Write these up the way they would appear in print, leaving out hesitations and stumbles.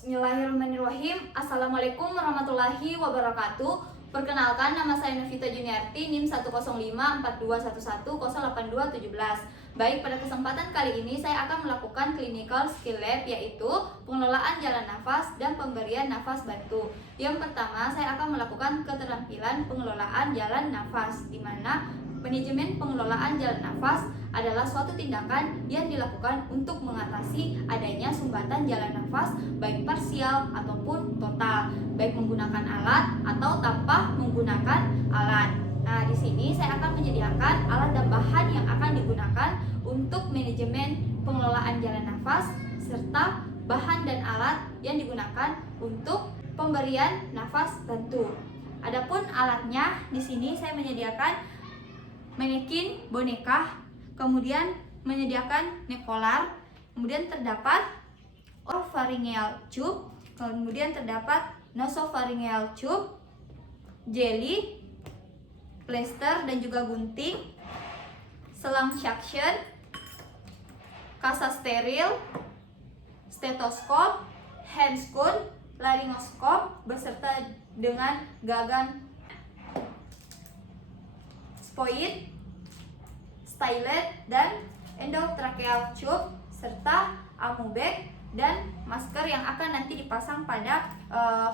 Bismillahirrahmanirrahim. Assalamualaikum warahmatullahi wabarakatuh. Perkenalkan, nama saya Novita Juniarti, NIM 1054211082217. Baik, pada kesempatan kali ini saya akan melakukan clinical skill lab, yaitu pengelolaan jalan nafas dan pemberian nafas bantu. Yang pertama, saya akan melakukan keterampilan pengelolaan jalan nafas, di mana manajemen pengelolaan jalan nafas adalah suatu tindakan yang dilakukan untuk mengatasi adanya sumbatan jalan nafas baik parsial ataupun total, baik menggunakan alat atau tanpa menggunakan alat. Nah, di sini saya akan menyediakan alat dan bahan yang akan digunakan untuk manajemen pengelolaan jalan nafas serta bahan dan alat yang digunakan untuk pemberian nafas bantu. Adapun alatnya, di sini saya menyediakan manekin boneka, kemudian menyediakan nekolar, kemudian terdapat oropharyngeal tube, kemudian terdapat nasopharyngeal tube, jeli, plester dan juga gunting, selang suction, kasa steril, stetoskop, handscoon, laryngoskop beserta dengan gagan spoid, stylet dan endotracheal tube serta amubag dan masker yang akan nanti dipasang pada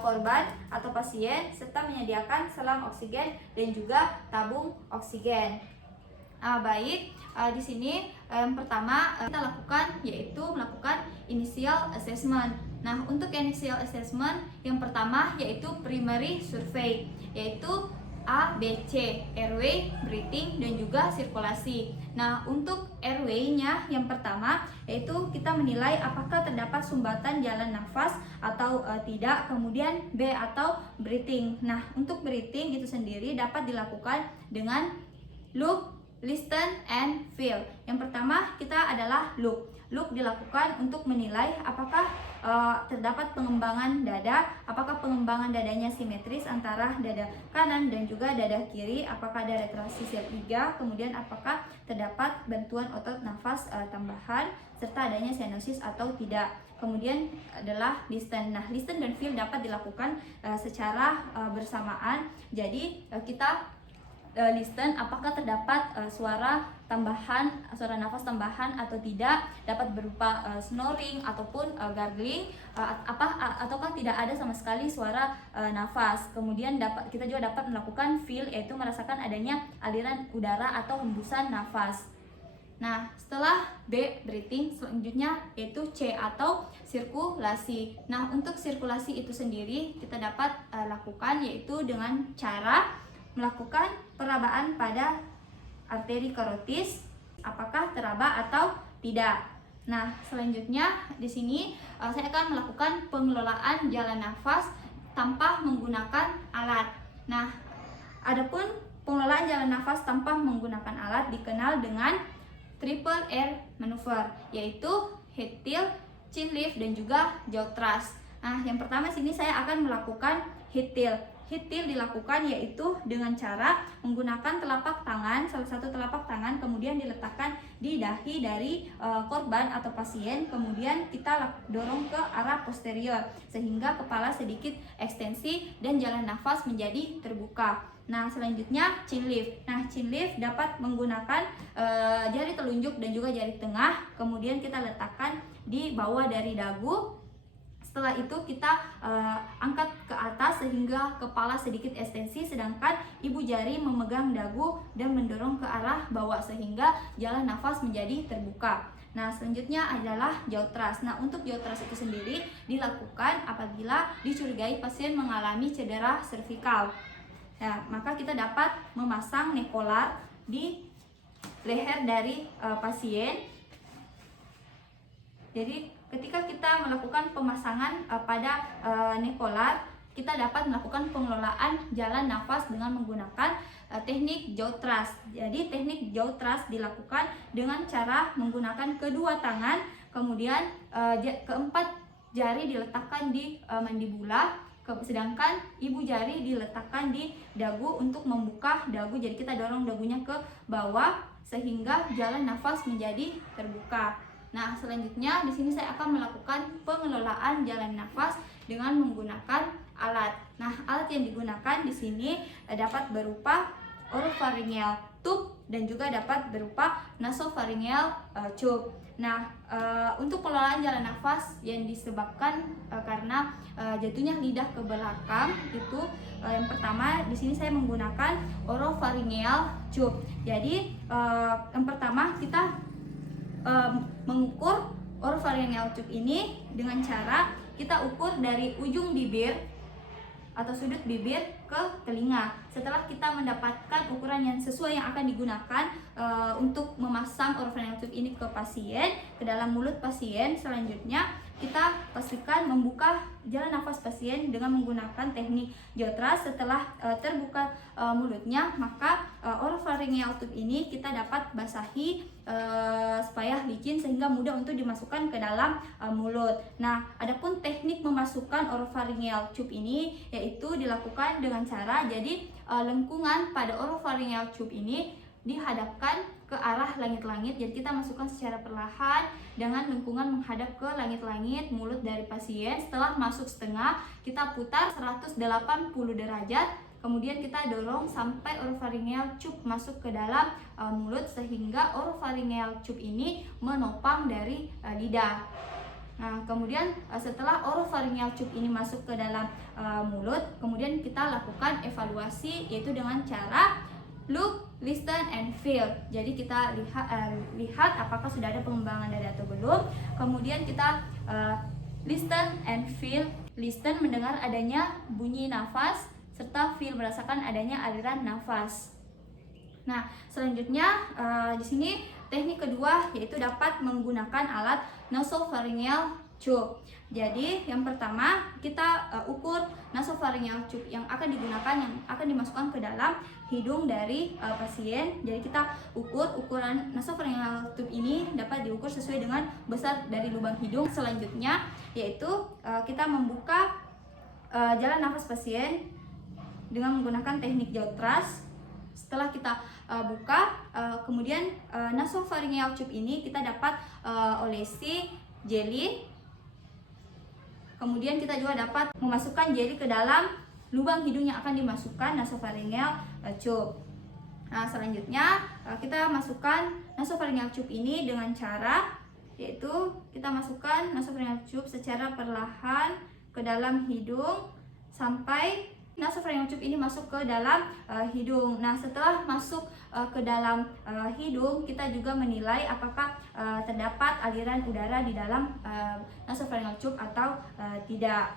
korban atau pasien, serta menyediakan selang oksigen dan juga tabung oksigen. Baik, di sini yang pertama kita lakukan yaitu melakukan initial assessment. Nah, untuk initial assessment yang pertama yaitu primary survey, yaitu A, B, C, airway, breathing, dan juga sirkulasi. Nah, untuk airway-nya yang pertama yaitu kita menilai apakah terdapat sumbatan jalan nafas atau tidak. Kemudian B atau breathing. Nah, untuk breathing itu sendiri dapat dilakukan dengan look, listen, and feel. Yang pertama kita adalah look. Look dilakukan untuk menilai apakah terdapat pengembangan dada, apakah pengembangan dadanya simetris antara dada kanan dan juga dada kiri, apakah ada retraksi sel iga, kemudian apakah terdapat bantuan otot nafas tambahan, serta adanya cyanosis atau tidak. Kemudian adalah listen. Nah, listen dan feel dapat dilakukan secara bersamaan. Jadi kita listen apakah terdapat suara tambahan, suara nafas tambahan atau tidak, dapat berupa snoring ataupun gargling, ataukah tidak ada sama sekali suara nafas. Kemudian kita juga dapat melakukan feel, yaitu merasakan adanya aliran udara atau hembusan nafas. Nah, setelah B, breathing, selanjutnya yaitu C atau sirkulasi. Nah, untuk sirkulasi itu sendiri kita dapat lakukan yaitu dengan cara melakukan perabaan pada arteri karotis, apakah teraba atau tidak. Nah, selanjutnya di sini saya akan melakukan pengelolaan jalan nafas tanpa menggunakan alat. Nah, adapun pengelolaan jalan nafas tanpa menggunakan alat dikenal dengan triple air maneuver, yaitu head tilt, chin lift, dan juga jaw thrust. Nah, yang pertama sini saya akan melakukan head tilt. Head tilt dilakukan yaitu dengan cara menggunakan telapak tangan, salah satu telapak tangan kemudian diletakkan di dahi dari korban atau pasien, kemudian kita dorong ke arah posterior sehingga kepala sedikit ekstensi dan jalan nafas menjadi terbuka. Nah, selanjutnya chin lift. Nah, chin lift dapat menggunakan jari telunjuk dan juga jari tengah, kemudian kita letakkan di bawah dari dagu. Setelah itu kita angkat ke atas sehingga kepala sedikit ekstensi, sedangkan ibu jari memegang dagu dan mendorong ke arah bawah sehingga jalan nafas menjadi terbuka. Nah, selanjutnya adalah jaw thrust. Nah, untuk jaw thrust itu sendiri dilakukan apabila dicurigai pasien mengalami cedera servikal. Nah, maka kita dapat memasang nekolar di leher dari pasien. Jadi ketika kita melakukan pemasangan pada nekolar, kita dapat melakukan pengelolaan jalan nafas dengan menggunakan teknik jaw thrust. Jadi teknik jaw thrust dilakukan dengan cara menggunakan kedua tangan, kemudian keempat jari diletakkan di mandibula, sedangkan ibu jari diletakkan di dagu untuk membuka dagu. Jadi kita dorong dagunya ke bawah sehingga jalan nafas menjadi terbuka. Nah, selanjutnya di sini saya akan melakukan pengelolaan jalan nafas dengan menggunakan alat. Nah, alat yang digunakan di sini dapat berupa oropharyngeal tube dan juga dapat berupa nasopharyngeal tube. Nah, untuk pengelolaan jalan nafas yang disebabkan karena jatuhnya lidah ke belakang itu yang pertama di sini saya menggunakan oropharyngeal tube. Jadi yang pertama kita mengukur oropharyngeal tube ini dengan cara kita ukur dari ujung bibir atau sudut bibir ke telinga. Setelah kita mendapatkan ukuran yang sesuai yang akan digunakan untuk memasang oropharyngeal tube ini ke pasien, ke dalam mulut pasien, selanjutnya kita pastikan membuka jalan nafas pasien dengan menggunakan teknik jaw thrust. Setelah terbuka mulutnya, maka oropharyngeal tube ini kita dapat basahi supaya licin sehingga mudah untuk dimasukkan ke dalam mulut. Nah, adapun teknik memasukkan oropharyngeal tube ini yaitu dilakukan dengan cara jadi lengkungan pada oropharyngeal tube ini dihadapkan ke arah langit-langit. Jadi kita masukkan secara perlahan dengan lengkungan menghadap ke langit-langit mulut dari pasien. Setelah masuk setengah, kita putar 180 derajat. Kemudian kita dorong sampai oropharyngeal tube masuk ke dalam mulut sehingga oropharyngeal tube ini menopang dari lidah. Nah, kemudian setelah oropharyngeal tube ini masuk ke dalam mulut, kemudian kita lakukan evaluasi yaitu dengan cara look, listen, and feel. Jadi kita lihat apakah sudah ada pengembangan dada atau belum. Kemudian kita listen and feel. Listen mendengar adanya bunyi nafas, serta feel merasakan adanya aliran nafas. Nah, selanjutnya di sini teknik kedua yaitu dapat menggunakan alat nasopharyngeal tube. Jadi yang pertama kita ukur nasopharyngeal tube yang akan digunakan, yang akan dimasukkan ke dalam hidung dari pasien. Jadi kita ukur ukuran nasopharyngeal tube ini dapat diukur sesuai dengan besar dari lubang hidung. Selanjutnya yaitu kita membuka jalan nafas pasien dengan menggunakan teknik jaw thrust. Setelah kita buka, kemudian nasopharyngeal tube ini kita dapat olesi jelly. Kemudian kita juga dapat memasukkan jelly ke dalam lubang hidung yang akan dimasukkan nasopharyngeal tube. Nah, selanjutnya kita masukkan nasopharyngeal tube ini dengan cara yaitu kita masukkan nasopharyngeal tube secara perlahan ke dalam hidung sampai nasopharyngeal tube ini masuk ke dalam hidung. Nah, setelah masuk ke dalam hidung, kita juga menilai apakah terdapat aliran udara di dalam nasopharyngeal tube atau tidak.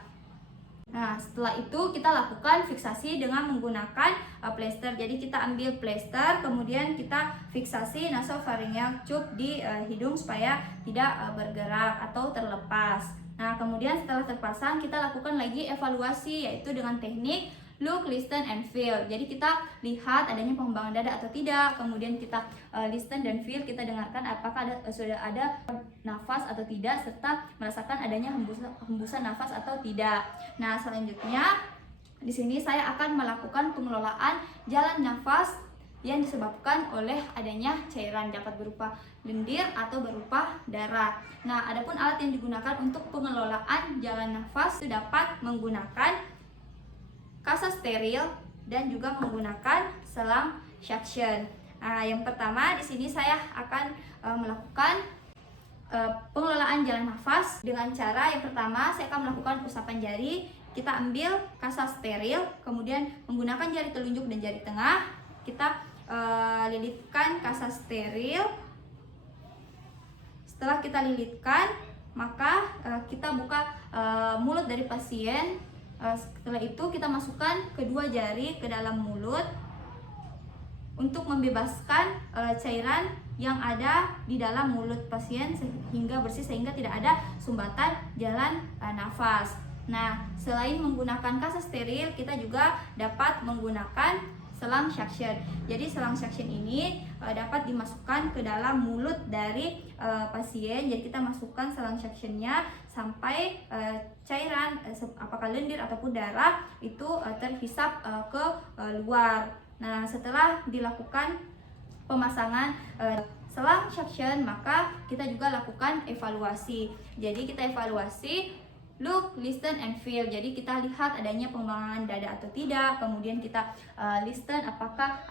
Nah, setelah itu kita lakukan fiksasi dengan menggunakan plester. Jadi kita ambil plester, kemudian kita fiksasi nasopharyngeal tube di hidung supaya tidak bergerak atau terlepas. Nah, kemudian setelah terpasang kita lakukan lagi evaluasi yaitu dengan teknik look, listen, and feel. Jadi kita lihat adanya pengembangan dada atau tidak, kemudian kita listen dan feel, kita dengarkan apakah sudah ada nafas atau tidak, serta merasakan adanya hembusan nafas atau tidak. Nah, selanjutnya di sini saya akan melakukan pengelolaan jalan nafas yang disebabkan oleh adanya cairan, dapat berupa lendir atau berupa darah. Nah, adapun alat yang digunakan untuk pengelolaan jalan nafas itu dapat menggunakan kasa steril dan juga menggunakan selang suction. Nah, yang pertama di sini saya akan melakukan pengelolaan jalan nafas dengan cara yang pertama saya akan melakukan usapan jari. Kita ambil kasa steril, kemudian menggunakan jari telunjuk dan jari tengah kita lilitkan kasa steril. Setelah kita lilitkan, maka kita buka mulut dari pasien. Setelah itu kita masukkan kedua jari ke dalam mulut untuk membebaskan cairan yang ada di dalam mulut pasien sehingga bersih, sehingga tidak ada sumbatan jalan nafas. Nah, selain menggunakan kasa steril, kita juga dapat menggunakan selang suction. Jadi selang suction ini dapat dimasukkan ke dalam mulut dari pasien. Jadi kita masukkan selang suctionnya sampai cairan apakah lendir ataupun darah itu terhisap ke luar. Nah, setelah dilakukan pemasangan setelah suction, maka kita juga lakukan evaluasi. Jadi kita evaluasi look, listen, and feel. Jadi kita lihat adanya pengembangan dada atau tidak, kemudian kita listen apakah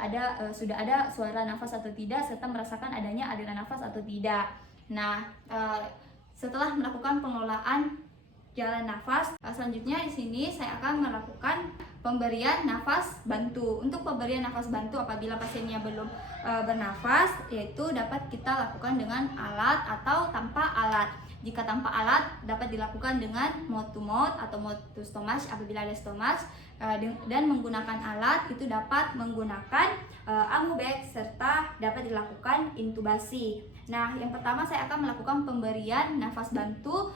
sudah ada suara nafas atau tidak, serta merasakan adanya aliran nafas atau tidak. Nah, setelah melakukan pengelolaan jalan nafas, selanjutnya di sini saya akan melakukan pemberian nafas bantu. Untuk pemberian nafas bantu apabila pasiennya belum bernafas, yaitu dapat kita lakukan dengan alat atau tanpa alat. Jika tanpa alat dapat dilakukan dengan mouth to mouth atau mouth to stomach apabila ada stomach, dan menggunakan alat itu dapat menggunakan amubek serta dapat dilakukan intubasi. Nah, yang pertama saya akan melakukan pemberian nafas bantu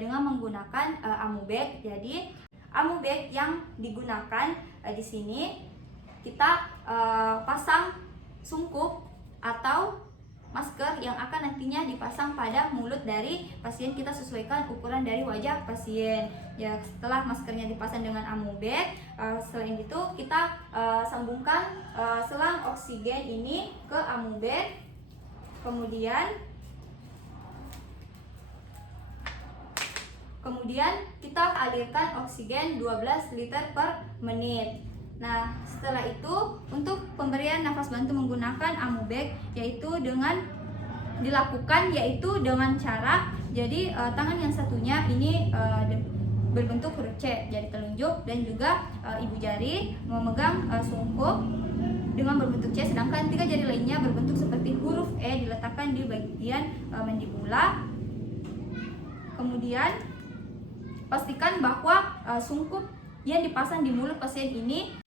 dengan menggunakan amubek. Jadi amubek yang digunakan di sini kita pasang sungkup atau masker yang akan nantinya dipasang pada mulut dari pasien. Kita sesuaikan ukuran dari wajah pasien. Ya, setelah maskernya dipasang dengan amubek, selain itu kita sambungkan selang oksigen ini ke amubek. Kemudian kita alirkan oksigen 12 liter per menit. Nah, setelah itu untuk pemberian nafas bantu menggunakan amubek dilakukan dengan cara, jadi tangan yang satunya ini berbentuk huruf C, jari telunjuk, dan juga ibu jari memegang sungkup dengan berbentuk C, sedangkan 3 jari lainnya berbentuk seperti huruf E diletakkan di bagian mandibula. Kemudian pastikan bahwa sungkup yang dipasang di mulut pasien ini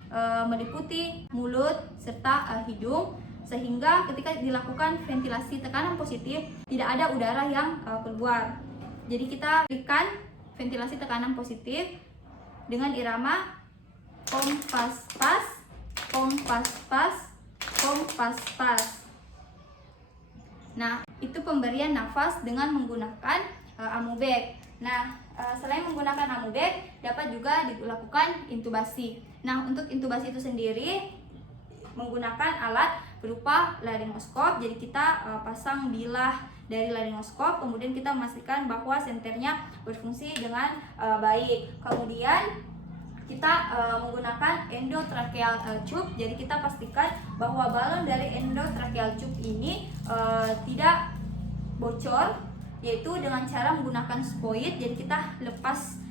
meliputi mulut serta hidung, sehingga ketika dilakukan ventilasi tekanan positif tidak ada udara yang keluar. Jadi kita berikan ventilasi tekanan positif dengan irama pom pas pas, pom pas pas, pom pas pas. Nah, itu pemberian nafas dengan menggunakan amubek. Nah, selain menggunakan amubek, dapat juga dilakukan intubasi. Nah, untuk intubasi itu sendiri menggunakan alat berupa laringoskop. Jadi kita pasang bilah dari laringoskop, kemudian kita memastikan bahwa senternya berfungsi dengan baik. Kemudian kita menggunakan endotracheal tube. Jadi kita pastikan bahwa balon dari endotracheal tube ini tidak bocor, yaitu dengan cara menggunakan spoit. Jadi kita lepas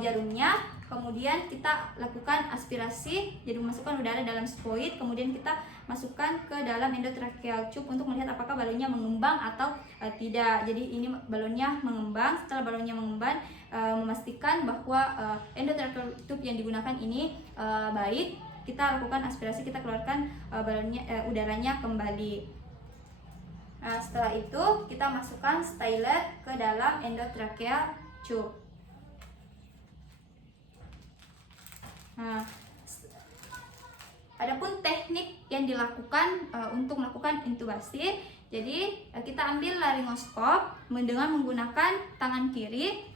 jarumnya, kemudian kita lakukan aspirasi, jadi memasukkan udara dalam spoit, kemudian kita masukkan ke dalam endotracheal tube untuk melihat apakah balonnya mengembang atau tidak. Jadi ini balonnya mengembang. Setelah balonnya mengembang, memastikan bahwa endotracheal tube yang digunakan ini baik, kita lakukan aspirasi, kita keluarkan udaranya kembali. Nah, setelah itu kita masukkan stylet ke dalam endotracheal tube. Nah, adapun teknik yang dilakukan untuk melakukan intubasi, jadi kita ambil laringoskop dengan menggunakan tangan kiri.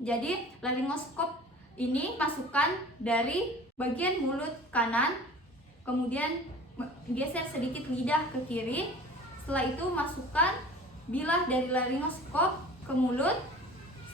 Jadi laringoskop ini masukkan dari bagian mulut kanan, kemudian geser sedikit lidah ke kiri. Setelah itu masukkan bilah dari laringoskop ke mulut.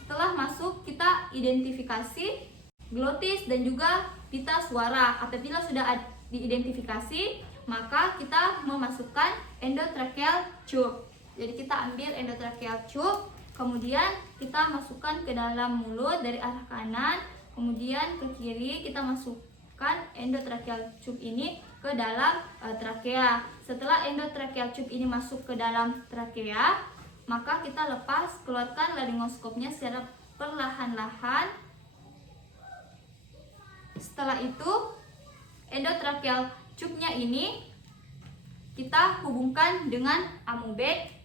Setelah masuk, kita identifikasi glotis dan juga pita suara. Apabila sudah diidentifikasi, maka kita memasukkan endotracheal tube. Jadi kita ambil endotracheal tube, kemudian kita masukkan ke dalam mulut dari arah kanan, kemudian ke kiri kita masukkan endotracheal tube ini ke dalam trakea. Setelah endotracheal tube ini masuk ke dalam trakea, maka kita lepas, keluarkan laringoskopnya secara perlahan-lahan. Setelah itu endotracheal tube-nya ini kita hubungkan dengan amubek.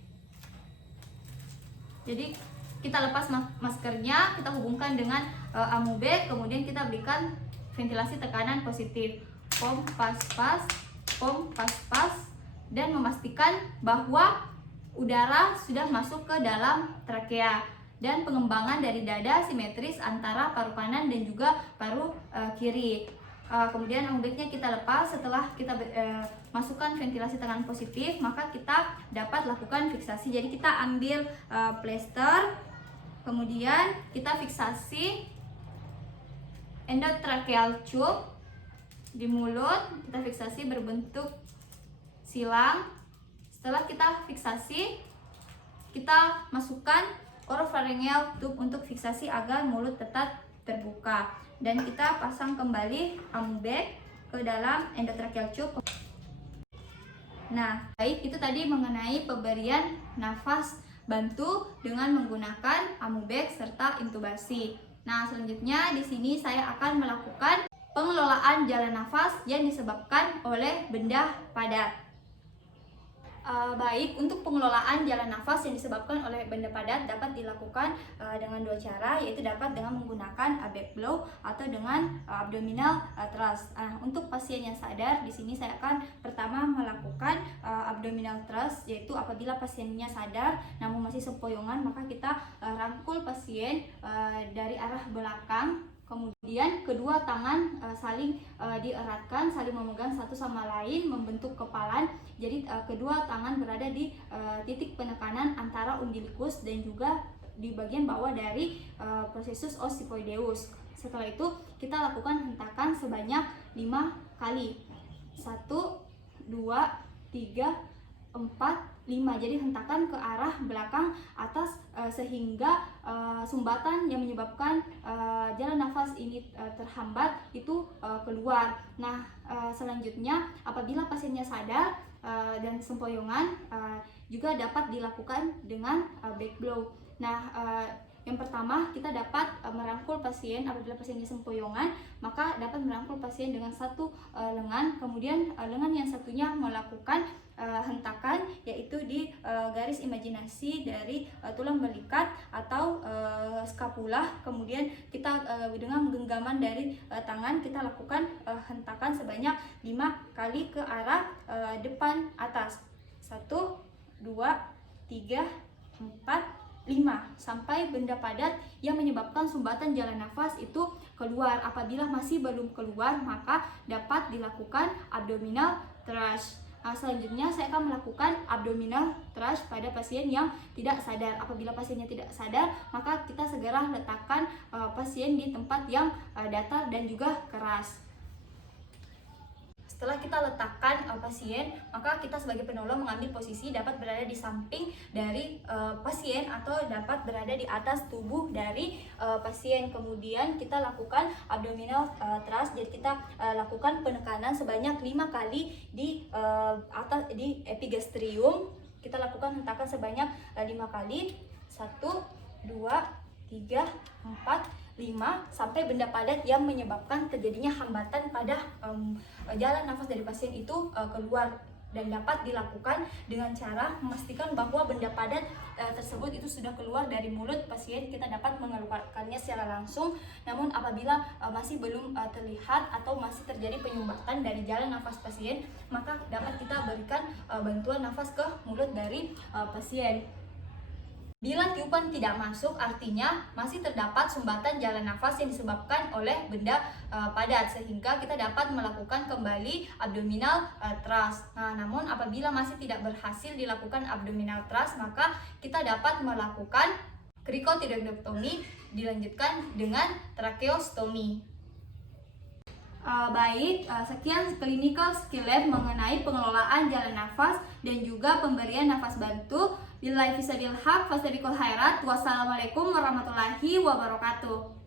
Jadi kita lepas maskernya, kita hubungkan dengan amubek, kemudian kita berikan ventilasi tekanan positif, pom pas pas, pom pas pas, dan memastikan bahwa udara sudah masuk ke dalam trakea dan pengembangan dari dada simetris antara paru kanan dan juga paru kiri. Kemudian amubeknya kita lepas. Setelah kita masukkan ventilasi tekanan positif, maka kita dapat lakukan fiksasi. Jadi kita ambil plester, kemudian kita fiksasi endotracheal tube di mulut. Kita fiksasi berbentuk silang. Setelah kita fiksasi, kita masukkan oropharyngeal tube untuk fiksasi agar mulut tetap terbuka, dan kita pasang kembali amubek ke dalam endotracheal tube. Nah, baik, itu tadi mengenai pemberian nafas bantu dengan menggunakan amubek serta intubasi. Nah, selanjutnya di sini saya akan melakukan pengelolaan jalan nafas yang disebabkan oleh benda padat. Baik, untuk pengelolaan jalan nafas yang disebabkan oleh benda padat dapat dilakukan dengan dua cara, yaitu dapat dengan menggunakan back blow atau dengan abdominal thrust. Untuk pasien yang sadar, di sini saya akan pertama melakukan abdominal thrust, yaitu apabila pasiennya sadar namun masih sempoyongan, maka kita rangkul pasien dari arah belakang. Kemudian kedua tangan saling dieratkan, saling memegang satu sama lain, membentuk kepalan. Jadi kedua tangan berada di titik penekanan antara umbilikus dan juga di bagian bawah dari processus ossipoideus. Setelah itu kita lakukan hentakan sebanyak 5 kali. 1, 2, 3, 4, 5. Jadi hentakan ke arah belakang atas sehingga sumbatan yang menyebabkan jalan nafas ini terhambat itu keluar. Nah, selanjutnya apabila pasiennya sadar dan sempoyongan juga dapat dilakukan dengan back blow. Nah, yang pertama kita dapat merangkul pasien apabila pasiennya sempoyongan, maka dapat merangkul pasien dengan satu lengan, kemudian lengan yang satunya melakukan hentakan, yaitu di garis imajinasi dari tulang belikat atau skapula. Kemudian kita dengan genggaman dari tangan kita lakukan hentakan sebanyak 5 kali ke arah depan atas. 1, 2, 3, 4, 5 sampai benda padat yang menyebabkan sumbatan jalan nafas itu keluar. Apabila masih belum keluar, maka dapat dilakukan abdominal thrust. Selanjutnya saya akan melakukan abdominal thrust pada pasien yang tidak sadar. Apabila pasiennya tidak sadar, maka kita segera letakkan pasien di tempat yang datar dan juga keras. Setelah kita letakkan pasien, maka kita sebagai penolong mengambil posisi dapat berada di samping dari pasien atau dapat berada di atas tubuh dari pasien. Kemudian kita lakukan abdominal thrust. Jadi kita lakukan penekanan sebanyak 5 kali di atas di epigastrium. Kita lakukan hentakan sebanyak 5 kali. 1, 2, 3, 4, 5 sampai benda padat yang menyebabkan terjadinya hambatan pada jalan nafas dari pasien itu keluar, dan dapat dilakukan dengan cara memastikan bahwa benda padat tersebut itu sudah keluar dari mulut pasien. Kita dapat mengeluarkannya secara langsung. Namun apabila masih belum terlihat atau masih terjadi penyumbatan dari jalan nafas pasien, maka dapat kita berikan bantuan nafas ke mulut dari pasien. Bila tiupan tidak masuk, artinya masih terdapat sumbatan jalan nafas yang disebabkan oleh benda padat, sehingga kita dapat melakukan kembali abdominal thrust. Nah, namun apabila masih tidak berhasil dilakukan abdominal thrust, maka kita dapat melakukan krikotideotomi dilanjutkan dengan tracheostomi. Baik, sekian clinical skill lab mengenai pengelolaan jalan nafas dan juga pemberian nafas bantu. Billahi fisabilillah haq, fastabiqul khairat. Wassalamualaikum warahmatullahi wabarakatuh.